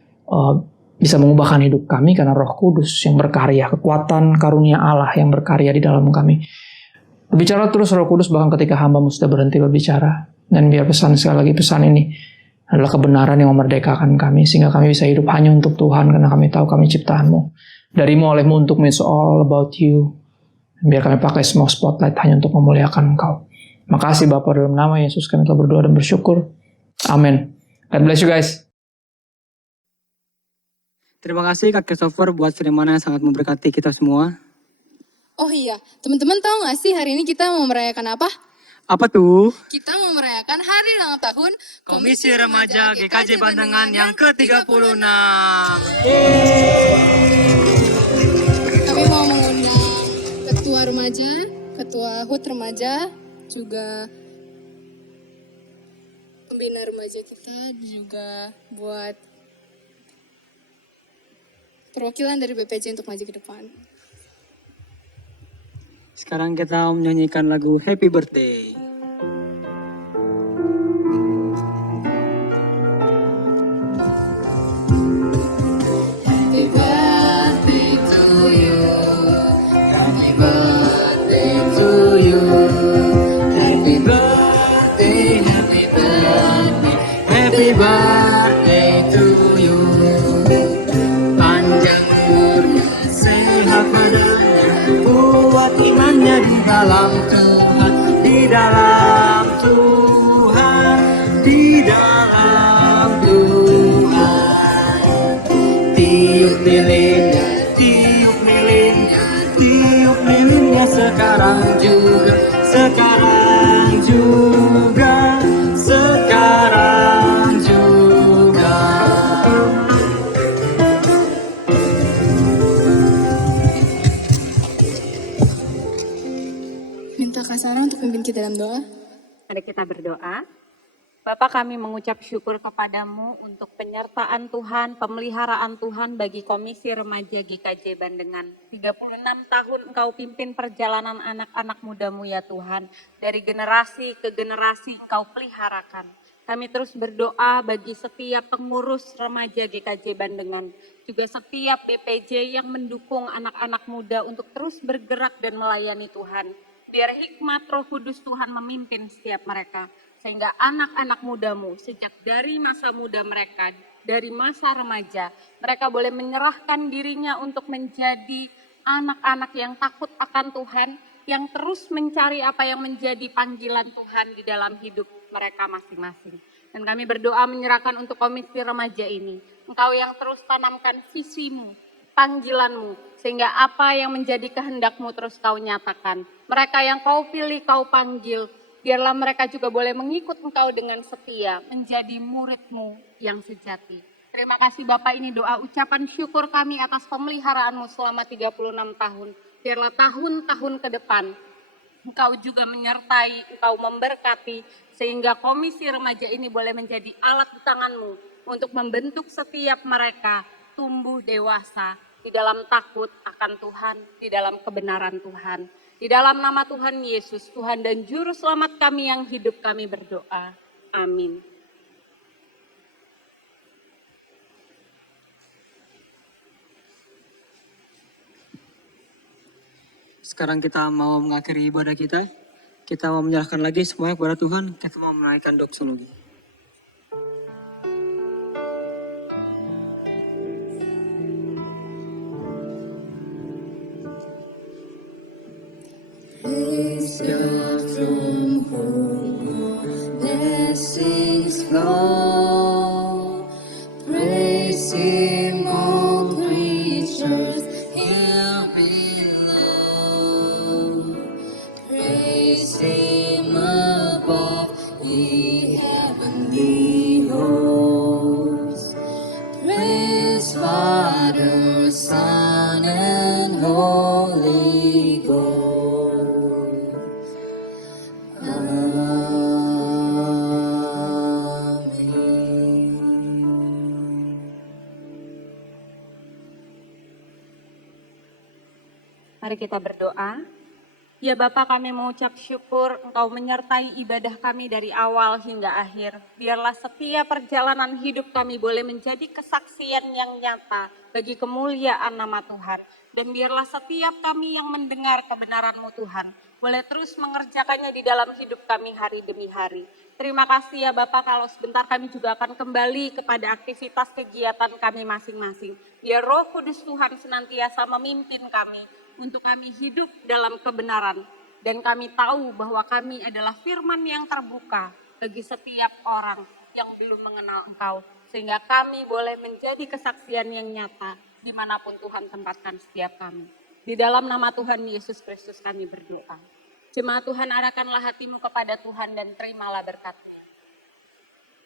bisa mengubahkan hidup kami karena Roh Kudus yang berkarya, kekuatan karunia Allah yang berkarya di dalam kami. Berbicara terus Roh Kudus bahkan ketika hamba-Mu sudah berhenti berbicara, dan biar pesan sekali lagi, pesan ini adalah kebenaran yang memerdekakan kami, sehingga kami bisa hidup hanya untuk Tuhan, karena kami tahu kami ciptaan-Mu. Darimu, olehmu, untukmu, it's all about you. Biar kami pakai semua spotlight hanya untuk memuliakan Engkau. Makasih Bapa, dalam nama Yesus kami telah berdoa dan bersyukur. Amin. God bless you guys. Terima kasih Kak Christopher buat firman yang sangat memberkati kita semua. Oh iya, teman-teman tahu nggak sih hari ini kita mau merayakan apa? Apa tuh? Kita mau merayakan hari ulang tahun Komisi Remaja GKJ Bandengan yang ke-36. Kami mau mengundang ketua remaja, ketua HUT remaja, juga pembina remaja kita, juga buat perwakilan dari BPJ untuk maju ke depan. Sekarang kita menyanyikan lagu Happy Birthday. Happy birthday to you. Happy birthday to you. Happy birthday, happy birthday, Happy birthday to you. Panjang umurnya, sehat badannya, kuat imannya di dalam Tuhan, di dalam Tuhan, di dalam Tuhan. Tiup lilinnya, tiup lilinnya, tiup lilinnya sekarang juga, sekarang juga, sekarang juga. minta Kak Sarah untuk pimpin kita dalam doa. Mari kita berdoa. Bapa, kami mengucap syukur kepadamu untuk penyertaan Tuhan, pemeliharaan Tuhan bagi Komisi Remaja GKJ Bandengan. 36 tahun Engkau pimpin perjalanan anak-anak mudamu ya Tuhan. Dari generasi ke generasi Engkau peliharakan. Kami terus berdoa bagi setiap pengurus remaja GKJ Bandengan. Juga setiap BPJ yang mendukung anak-anak muda untuk terus bergerak dan melayani Tuhan. Biar hikmat Roh Kudus Tuhan memimpin setiap mereka. Sehingga anak-anak mudamu sejak dari masa muda mereka, dari masa remaja, mereka boleh menyerahkan dirinya untuk menjadi anak-anak yang takut akan Tuhan, yang terus mencari apa yang menjadi panggilan Tuhan di dalam hidup mereka masing-masing. Dan kami berdoa menyerahkan untuk komisi remaja ini. Engkau yang terus tanamkan visimu, panggilanmu, sehingga apa yang menjadi kehendakmu terus kau nyatakan. Mereka yang kau pilih, kau panggil, biarlah mereka juga boleh mengikut engkau dengan setia, menjadi muridmu yang sejati. Terima kasih Bapak, ini doa ucapan syukur kami atas pemeliharaanmu selama 36 tahun. Biarlah tahun-tahun ke depan engkau juga menyertai, engkau memberkati, sehingga komisi remaja ini boleh menjadi alat di tanganmu untuk membentuk setiap mereka tumbuh dewasa di dalam takut akan Tuhan, di dalam kebenaran Tuhan. Di dalam nama Tuhan Yesus, Tuhan dan Juru Selamat kami yang hidup, kami berdoa. Amin. Sekarang kita mau mengakhiri ibadah kita. Kita mau menyerahkan lagi semuanya kepada Tuhan. Kita mau menaikkan doksologi. Praise God from whom all blessings flow. Praise Him, all creatures here below. Praise Him above, ye heavenly hosts. Praise Father, Son, and Holy Ghost. Mari kita berdoa. Ya Bapa, kami mengucap syukur Engkau menyertai ibadah kami dari awal hingga akhir. Biarlah setiap perjalanan hidup kami boleh menjadi kesaksian yang nyata bagi kemuliaan nama Tuhan. Dan biarlah setiap kami yang mendengar kebenaran-Mu Tuhan, boleh terus mengerjakannya di dalam hidup kami hari demi hari. Terima kasih ya Bapak, kalau sebentar kami juga akan kembali kepada aktivitas kegiatan kami masing-masing. Biar Roh Kudus Tuhan senantiasa memimpin kami untuk kami hidup dalam kebenaran. Dan kami tahu bahwa kami adalah firman yang terbuka bagi setiap orang yang belum mengenal Engkau. Sehingga kami boleh menjadi kesaksian yang nyata dimanapun Tuhan tempatkan setiap kami. Di dalam nama Tuhan Yesus Kristus kami berdoa. Jemaat Tuhan, arahkanlah hatimu kepada Tuhan dan terimalah berkat-Nya.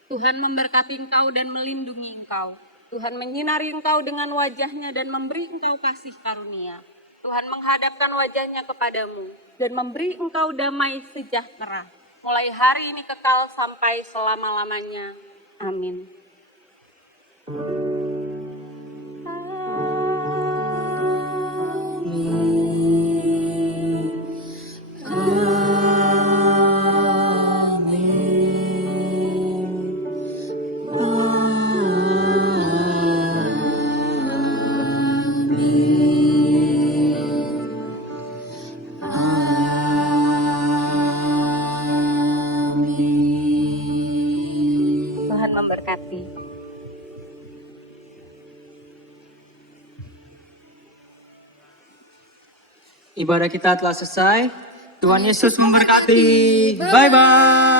Tuhan memberkati engkau dan melindungi engkau. Tuhan menyinari engkau dengan wajah-Nya dan memberi engkau kasih karunia. Tuhan menghadapkan wajah-Nya kepadamu dan memberi engkau damai sejahtera. Mulai hari ini kekal sampai selama-lamanya. Amin. Tuhan memberkati. Ibadah kita telah selesai. Tuhan Yesus memberkati. Bye-bye.